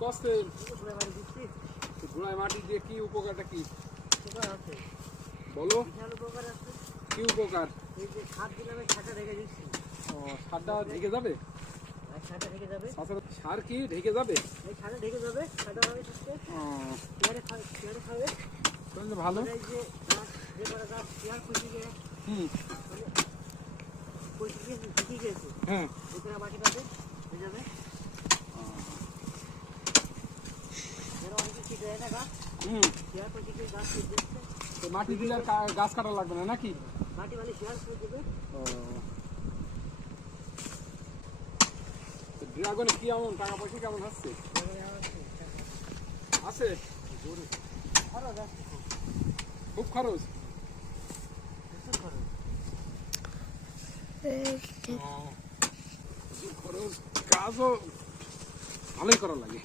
কষ্টে ঘোড়ায় মাটি দিয়ে কি উপকারটা কি বলো? কি উপকার? সারটা ঢেকে যাবে? সার কি ঢেকে যাবে? ভালো। হ্যাঁ, মাটি দিলে গাছ কাটা লাগবে না নাকি? ড্রাগনে কি এমন টাকা পয়সা কেমন আসছে? আছে খুব খরচ। খরচ কাজও ভালোই করা লাগে।